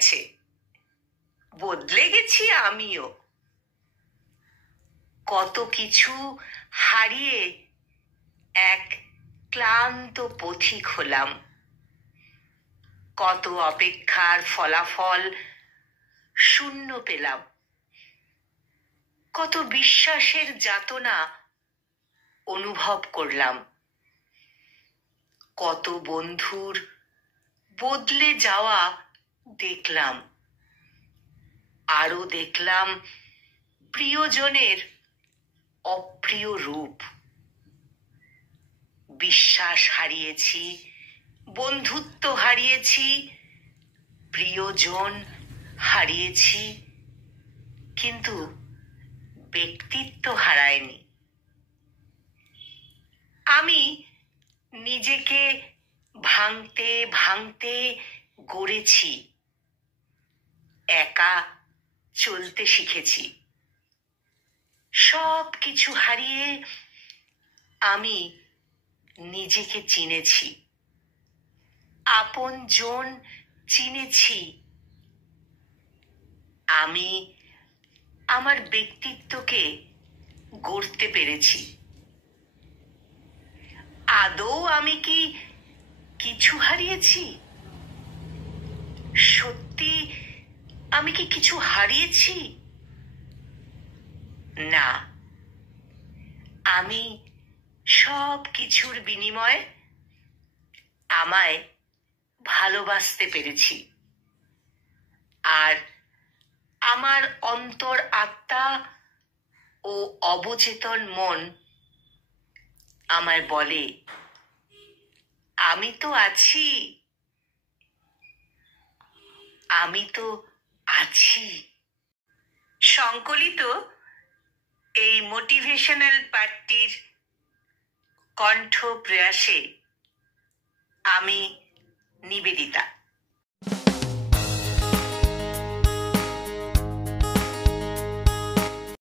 গেছে, বদলে গেছি আমিও। কত কিছু হারিয়ে এক ক্লান্ত পথিক হলাম। কত অপেক্ষার ফলাফল শূন্য পেলাম। কত বিশ্বাসের যাতনা অনুভব করলাম। কত বন্ধুর বদলে যাওয়া দেখলাম। আরো দেখলাম প্রিয়জনের অপ্রিয় রূপ। বিশ্বাস হারিয়েছি, বন্ধুত্ব হারিয়েছি, প্রিয়জন হারিয়েছি, কিন্তু ব্যক্তিত্ব হারায়নি। আমি নিজেকে ভাঙতে ভাঙতে গড়েছি, একা চলতে শিখেছি। সব কিছু হারিয়ে আমি নিজেকে চিনেছি, আপনজন চিনেছি। আমি আমার ব্যক্তিত্বকে গড়তে পেরেছি। আদৌ আমি কি কিছু হারিয়েছি? সত্যি আমি কি কিছু হারিয়েছি? না, আমি সব কিছুর বিনিময়ে আমায় ভালোবাসতে পেরেছি। আর আমার অন্তর আত্মা ও অবচেতন মন আমায় বলে, আমি তো আছি, আমি তো আছি। সংকলিত এই মোটিভেশনাল পাঠটির কণ্ঠ প্রয়াসে আমি নিবেদিতা।